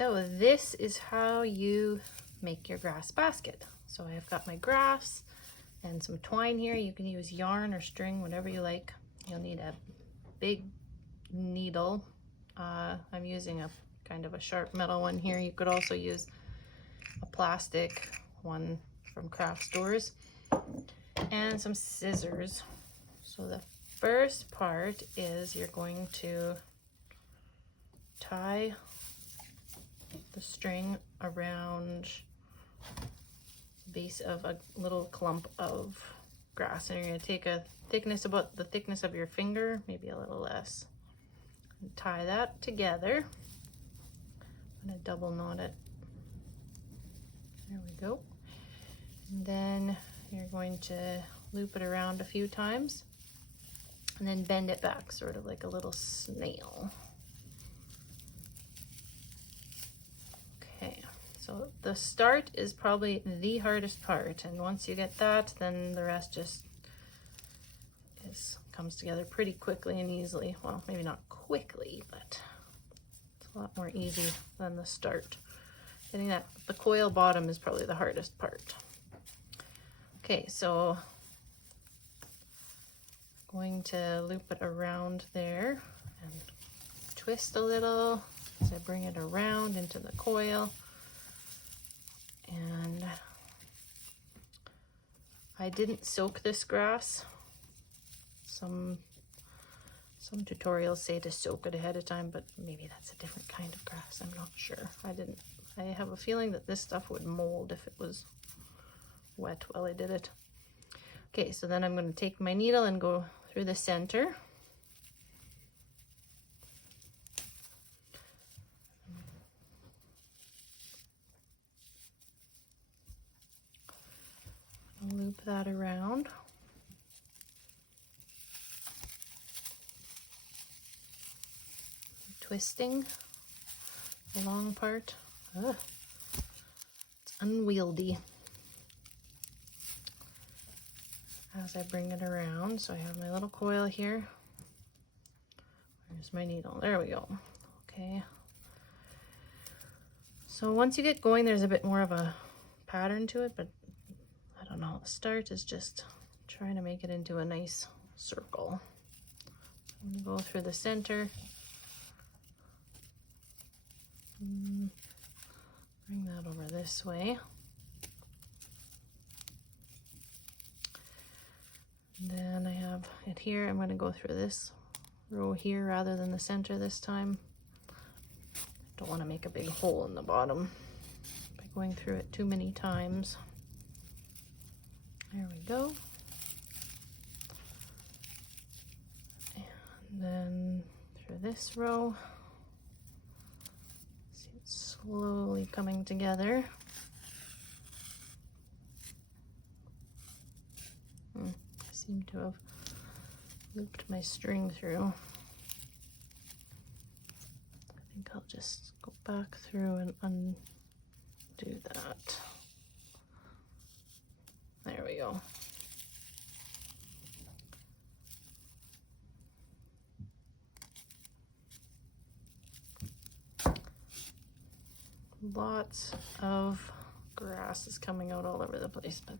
So this is how you make your grass basket. So I've got my grass and some twine here. You can use yarn or string, whatever you like. You'll need a big needle. I'm using a kind of a sharp metal one here. You could also use a plastic one from craft stores, and some scissors. So the first part is you're going to tie the string around the base of a little clump of grass, and you're going to take a thickness about the thickness of your finger, maybe a little less, and tie that together. I'm going to double knot it. There we go. And then you're going to loop it around a few times and then bend it back, sort of like a little snail. Okay, so the start is probably the hardest part, and once you get that, then the rest just comes together pretty quickly and easily. Well, maybe not quickly, but it's a lot more easy than the start. Getting that, the coil bottom is probably the hardest part. Okay, so I'm going to loop it around there and twist a little as I bring it around into the coil. And I didn't soak this grass. Some tutorials say to soak it ahead of time, but maybe that's a different kind of grass. I'm not sure. I have a feeling that this stuff would mold if it was wet while I did it. Okay, so then I'm going to take my needle and go through the center. I'll loop that around. Twisting the long part. Ugh. It's unwieldy as I bring it around. So I have my little coil here. Where's my needle? There we go. Okay. So once you get going, there's a bit more of a pattern to it, but I don't know. The start is just trying to make it into a nice circle. I'm gonna go through the center. Bring that over this way. And then I have it here. I'm going to go through this row here rather than the center this time. Don't want to make a big hole in the bottom by going through it too many times. There we go. And then through this row. Slowly coming together. I seem to have looped my string through. I think I'll just go back through and undo that. There we go. Lots of grass is coming out all over the place, but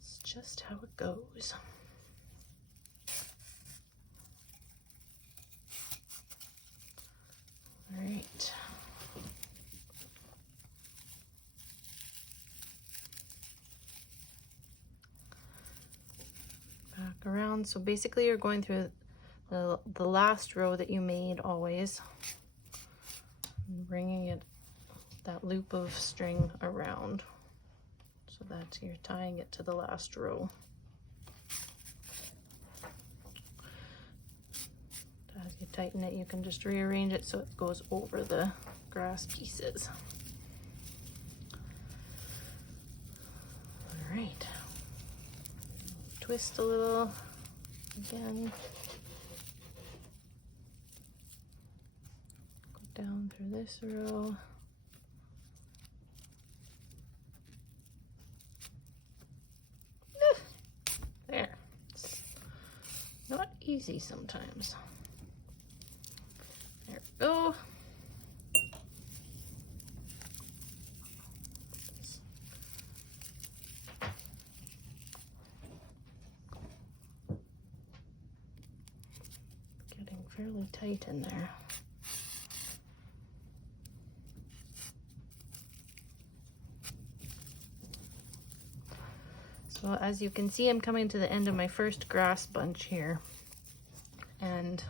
it's just how it goes. All right. Back around. So basically you're going through the last row that you made always. Bringing it, that loop of string around so that you're tying it to the last row. As you tighten it, you can just rearrange it so it goes over the grass pieces. All right, twist a little again. Down through this row. There. It's not easy sometimes. There we go. fairly tight in there. So as you can see, I'm coming to the end of my first grass bunch here, and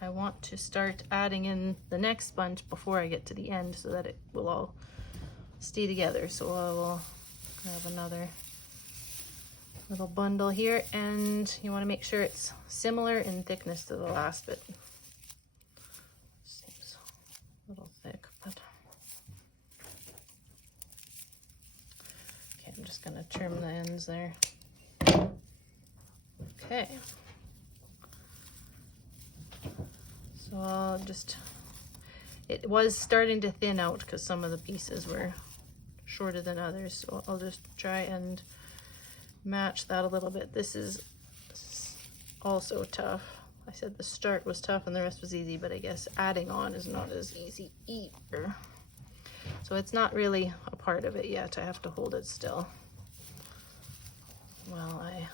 I want to start adding in the next bunch before I get to the end so that it will all stay together. So I will grab another little bundle here, and you want to make sure it's similar in thickness to the last bit. Seems a little thick, but okay, I'm just gonna trim the ends there. Okay, so I'll just, it was starting to thin out because some of the pieces were shorter than others, so I'll just try and match that a little bit. This is also tough. I said the start was tough and the rest was easy, but I guess adding on is not as easy either. So it's not really a part of it yet. I have to hold it still while I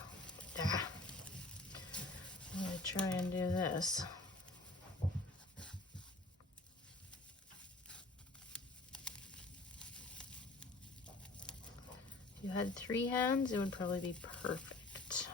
try and do this. If you had 3 hands, it would probably be perfect.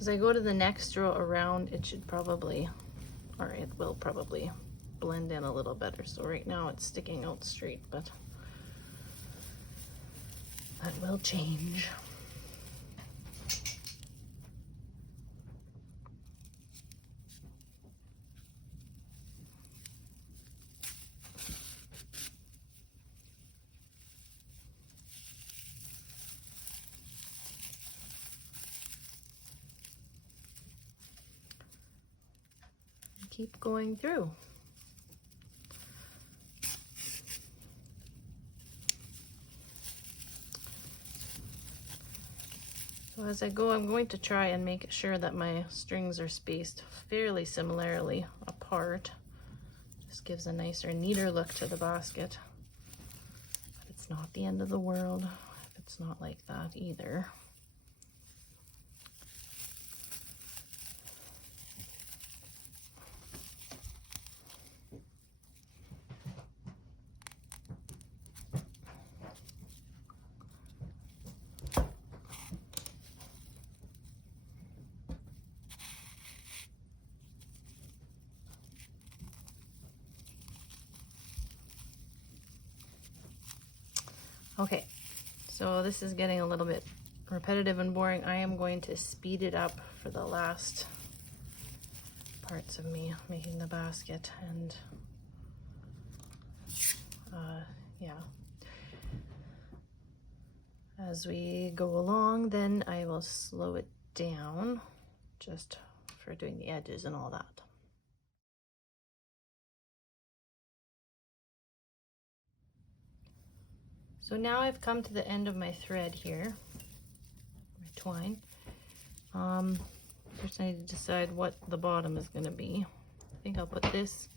As I go to the next row around, it should probably, or it will probably blend in a little better. So right now it's sticking out straight, but that will change. Keep going through. So as I go, I'm going to try and make sure that my strings are spaced fairly similarly apart. Just gives a nicer, neater look to the basket. But it's not the end of the world if it's not like that either. Okay, so this is getting a little bit repetitive and boring. I am going to speed it up for the last parts of me making the basket, and yeah. As we go along, then I will slow it down just for doing the edges and all that. So now I've come to the end of my thread here, my twine. First I need to decide what the bottom is going to be. I think I'll put this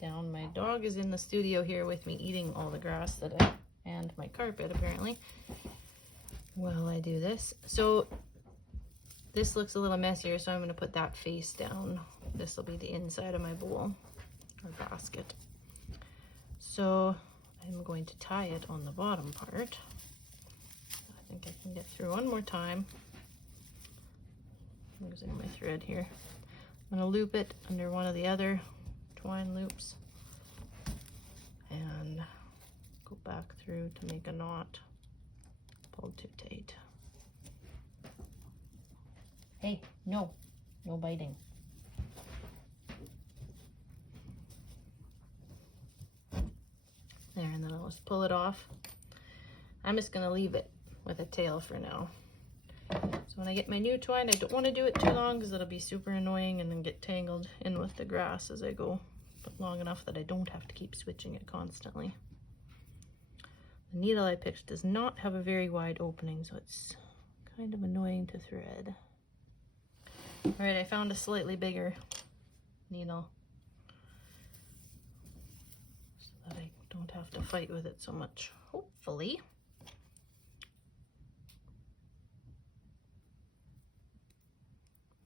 down. My dog is in the studio here with me eating all the grass and my carpet apparently while I do this. So this looks a little messier, so I'm going to put that face down. This will be the inside of my bowl or basket. So I'm going to tie it on the bottom part. I think I can get through one more time. I'm losing my thread here. I'm going to loop it under one of the other twine loops and go back through to make a knot. Pulled too tight. Hey, no biting. There, and then I'll just pull it off. I'm just gonna leave it with a tail for now. So when I get my new twine, I don't want to do it too long because it'll be super annoying and then get tangled in with the grass as I go, but long enough that I don't have to keep switching it constantly. The needle I picked does not have a very wide opening, so it's kind of annoying to thread. All right, I found a slightly bigger needle so that I don't have to fight with it so much, hopefully.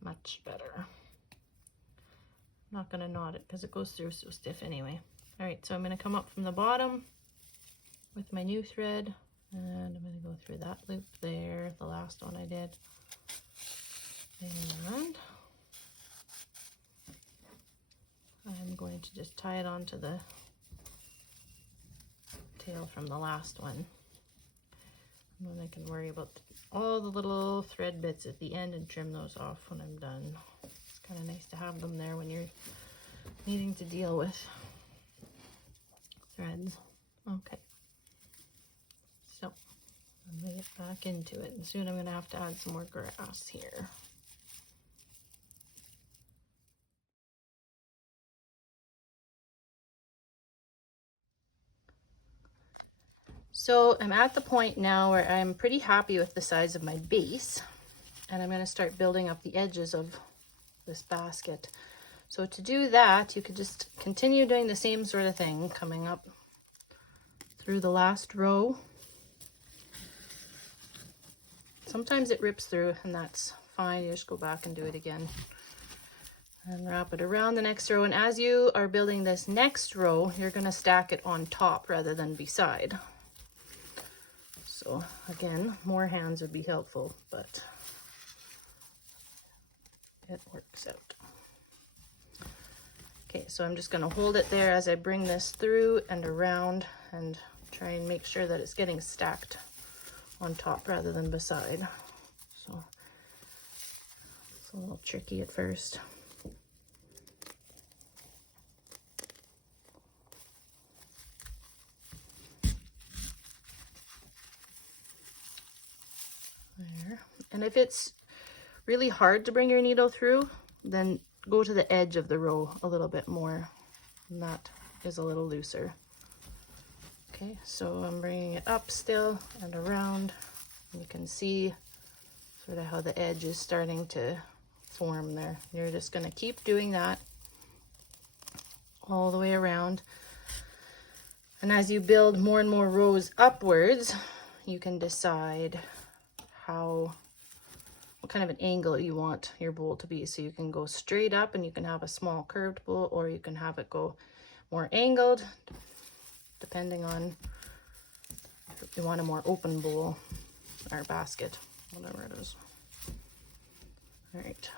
Much better. I'm not gonna knot it because it goes through so stiff anyway. All right, so I'm gonna come up from the bottom with my new thread, and I'm gonna go through that loop there, the last one I did. And I'm going to just tie it onto the tail from the last one. And then I can worry about all the little thread bits at the end and trim those off when I'm done. It's kind of nice to have them there when you're needing to deal with threads. Okay. So I'm gonna get back into it, and soon I'm gonna have to add some more grass here. So I'm at the point now where I'm pretty happy with the size of my base, and I'm going to start building up the edges of this basket. So to do that, you could just continue doing the same sort of thing, coming up through the last row. Sometimes it rips through, and that's fine. You just go back and do it again and wrap it around the next row. And as you are building this next row, you're going to stack it on top rather than beside. So again, more hands would be helpful, but it works out. Okay, so I'm just going to hold it there as I bring this through and around and try and make sure that it's getting stacked on top rather than beside. So it's a little tricky at first. There. And if it's really hard to bring your needle through, then go to the edge of the row a little bit more, and that is a little looser. Okay, so I'm bringing it up still and around. You can see sort of how the edge is starting to form there. You're just going to keep doing that all the way around. And as you build more and more rows upwards, you can decide what kind of an angle you want your bowl to be. So you can go straight up and you can have a small curved bowl, or you can have it go more angled, depending on if you want a more open bowl or basket, whatever it is. All right.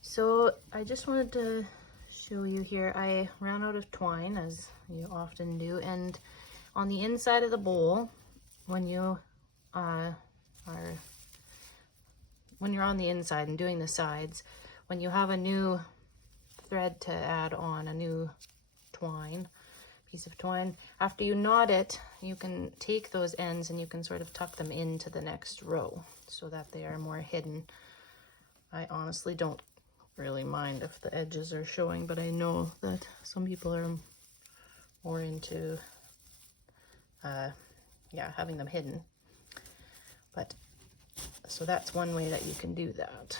So I just wanted to show you here, I ran out of twine, as you often do, and on the inside of the bowl, when you're on the inside and doing the sides, when you have a new thread to add on, a new piece of twine, after you knot it, you can take those ends and you can sort of tuck them into the next row so that they are more hidden. I honestly don't really mind if the edges are showing, but I know that some people are more into having them hidden. But so that's one way that you can do that.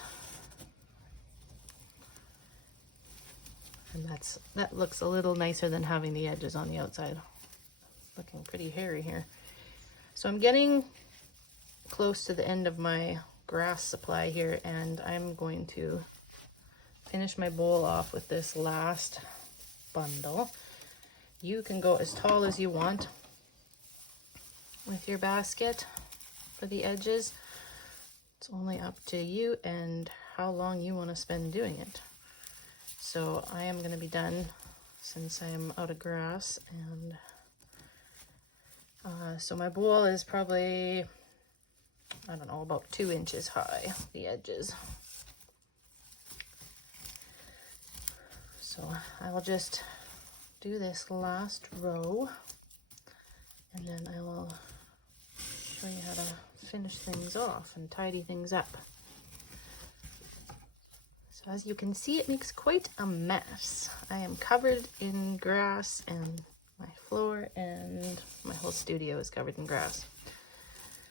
And that looks a little nicer than having the edges on the outside. Looking pretty hairy here. So I'm getting close to the end of my grass supply here, and I'm going to finish my bowl off with this last bundle. You can go as tall as you want. with your basket for the edges. It's only up to you and how long you want to spend doing it. So I am going to be done since I am out of grass, and so my bowl is probably, I don't know, about 2 inches high, the edges. So I will just do this last row, and then I will show you how to finish things off and tidy things up. So as you can see, it makes quite a mess. I am covered in grass, and my floor and my whole studio is covered in grass.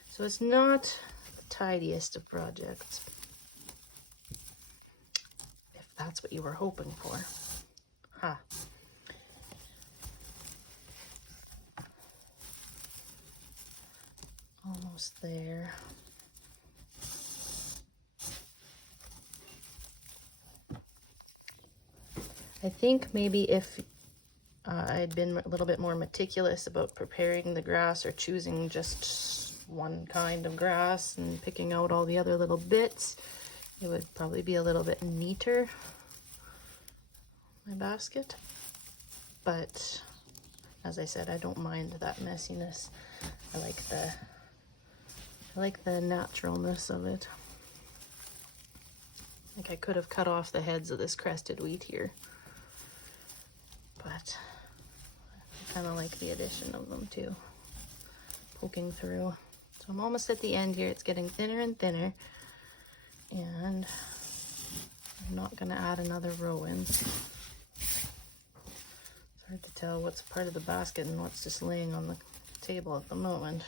So it's not the tidiest of projects, if that's what you were hoping for. Ha. Almost there. I think maybe if I'd been a little bit more meticulous about preparing the grass, or choosing just one kind of grass and picking out all the other little bits, it would probably be a little bit neater, my basket. But as I said, I don't mind that messiness. I like the naturalness of it. Like, I could have cut off the heads of this crested wheat here, but I kind of like the addition of them too, poking through. So I'm almost at the end here. It's getting thinner and thinner, and I'm not going to add another row in. It's hard to tell what's part of the basket and what's just laying on the table at the moment.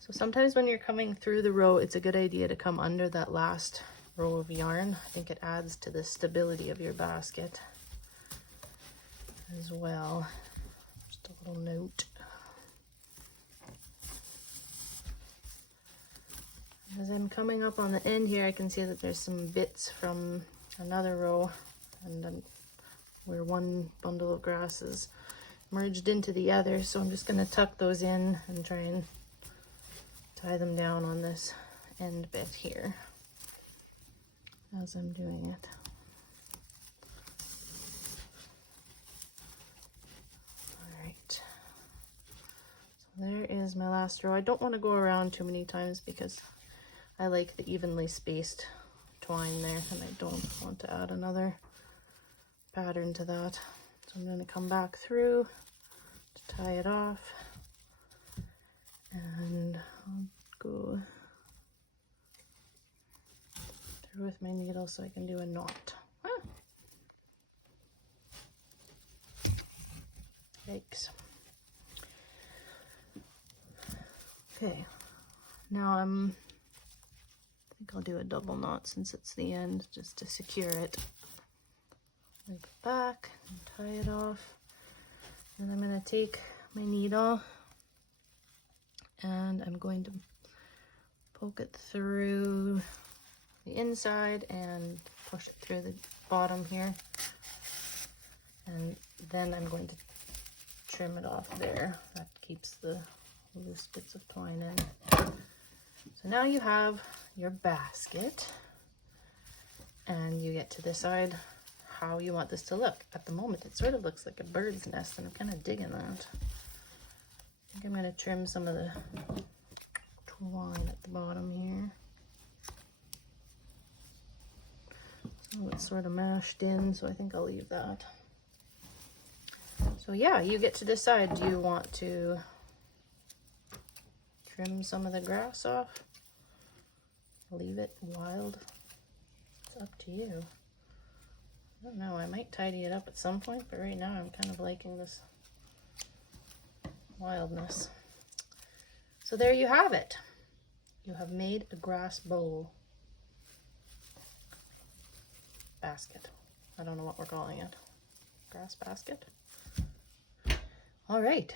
So sometimes when you're coming through the row, it's a good idea to come under that last row of yarn. I think it adds to the stability of your basket as well. Just a little note. As I'm coming up on the end here, I can see that there's some bits from another row, and then where one bundle of grass is merged into the other. So I'm just going to tuck those in and try and tie them down on this end bit here as I'm doing it. All right, so there is my last row. I don't want to go around too many times because I like the evenly spaced twine there, and I don't want to add another pattern to that. So I'm going to come back through to tie it off, and I'll go through with my needle so I can do a knot. Ah. Yikes. Okay, now I think I'll do a double knot since it's the end, just to secure it. Loop it back and tie it off. And I'm going to take my needle and I'm going to poke it through the inside and push it through the bottom here. And then I'm going to trim it off there. That keeps the loose bits of twine in. So now you have your basket, and you get to decide how you want this to look. At the moment, it sort of looks like a bird's nest, and I'm kind of digging that. I think I'm going to trim some of the twine at the bottom here. So it's sort of mashed in, so I think I'll leave that. So yeah, you get to decide. Do you want to trim some of the grass off? Leave it wild? It's up to you. I don't know, I might tidy it up at some point, but right now I'm kind of liking this wildness. So there you have it. You have made a grass bowl. Basket. I don't know what we're calling it. Grass basket? All right.